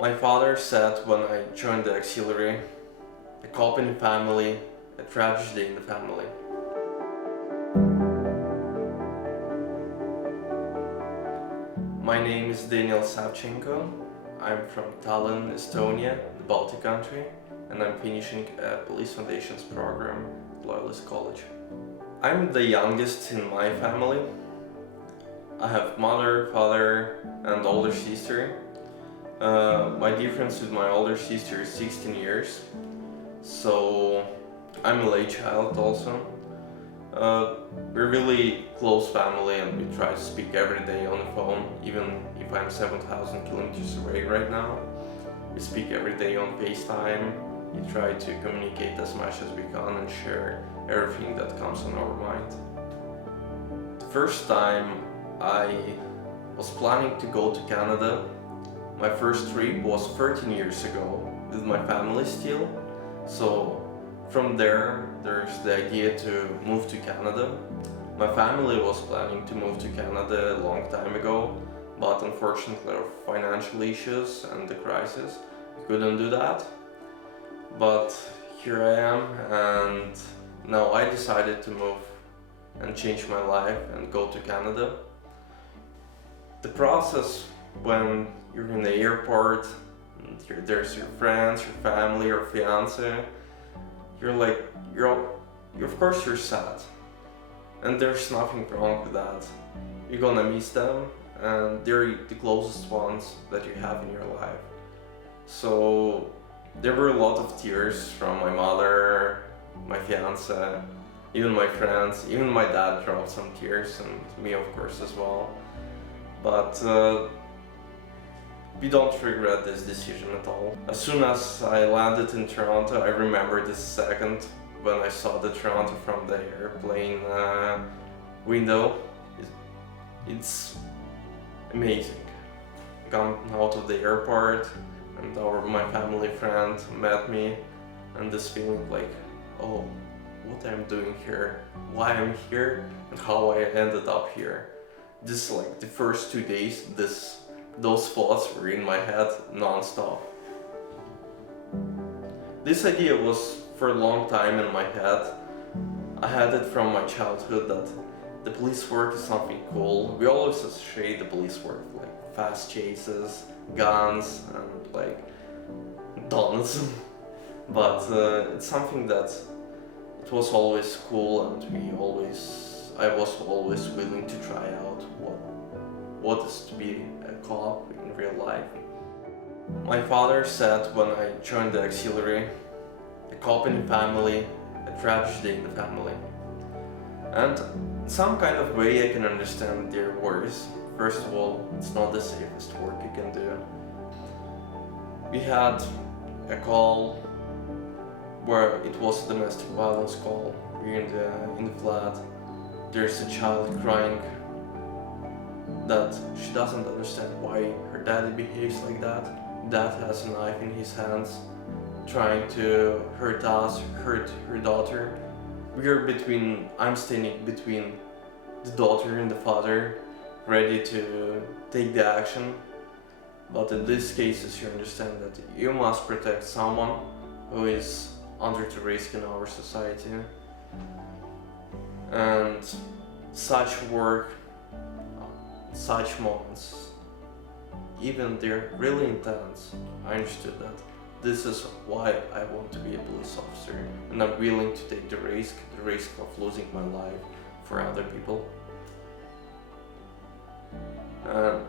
My father said when I joined the auxiliary, a cop in the family, a tragedy in the family. My name is Daniel Savchenko. I'm from Tallinn, Estonia, the Baltic country, and I'm finishing a Police Foundations program at Loyalist College. I'm the youngest in my family. I have mother, father, and older sister. My difference with my older sister is 16 years, so I'm a late child also. We're really close family and we try to speak every day on the phone, even if I'm 7,000 kilometers away right now. We speak every day on FaceTime. We try to communicate as much as we can and share everything that comes on our mind. The first time I was planning to go to Canada. My first trip was 13 years ago with my family still. So from there's the idea to move to Canada. My family was planning to move to Canada a long time ago, but unfortunately of financial issues and the crisis, we couldn't do that. But here I am, and now I decided to move and change my life and go to Canada. The process when you're in the airport, and there's your friends, your family, your fiance, of course you're sad. And there's nothing wrong with that. You're gonna miss them, and they're the closest ones that you have in your life. So there were a lot of tears from my mother, my fiance, even my friends, even my dad dropped some tears, and me of course as well. But we don't regret this decision at all. As soon as I landed in Toronto, I remember this second when I saw the Toronto from the airplane window. It's amazing. Gone out of the airport, and my family friend met me, and this feeling like, oh, what I'm doing here, why I'm here, and how I ended up here. This like the first 2 days, those thoughts were in my head non-stop. This idea was for a long time in my head. I had it from my childhood that the police work is something cool. We always associate the police work like fast chases, guns, and like donuts. But it's something that it was always cool, and I was always willing to try out what is to be a cop in real life. My father said when I joined the auxiliary, a cop in the family, a tragedy in the family. And in some kind of way I can understand their worries. First of all, it's not the safest work you can do. We had a call where it was a domestic violence call. We're in the flat. There's a child crying that she doesn't understand why her daddy behaves like that. Dad has a knife in his hands, trying to hurt us, hurt her daughter. I'm standing between the daughter and the father, ready to take the action. But in these cases you understand that you must protect someone who is under the risk in our society. And such work, such moments, even they're really intense. I understood that this is why I want to be a police officer, and I'm willing to take the risk of losing my life for other people.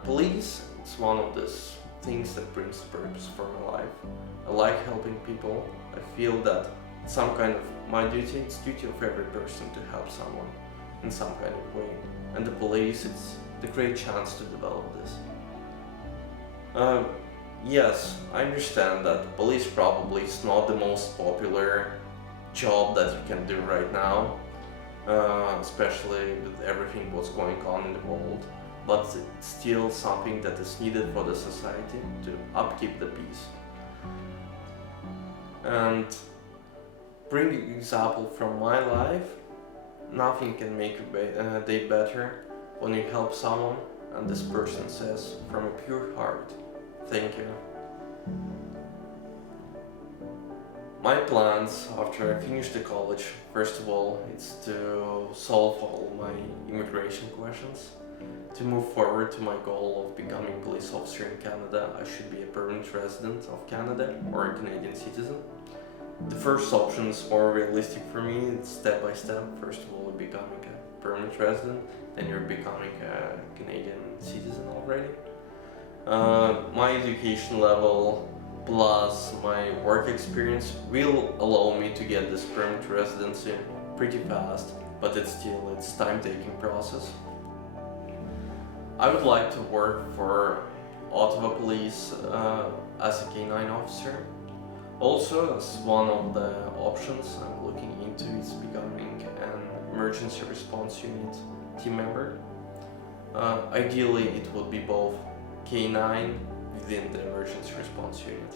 Police is one of these things that brings purpose for my life. I like helping people. I feel that it's some kind of my duty. It's duty of every person to help someone in some kind of way. And the police, it's the great chance to develop this. Yes, I understand that police probably is not the most popular job that you can do right now, especially with everything what's going on in the world. But it's still something that is needed for the society to upkeep the peace. And bringing an example from my life, nothing can make a day better when you help someone and this person says from a pure heart, thank you. My plans after I finish the college, first of all, it's to solve all my immigration questions. To move forward to my goal of becoming a police officer in Canada, I should be a permanent resident of Canada or a Canadian citizen. The first option is more realistic for me, it's step by step. First of all, you're becoming a permanent resident, then you're becoming a Canadian citizen already. My education level plus my work experience will allow me to get this permanent residency pretty fast, but it's time-taking process. I would like to work for Ottawa Police as a K9 officer. Also, as one of the options I'm looking into is becoming an emergency response unit team member. Ideally, it would be both K9 within the emergency response unit.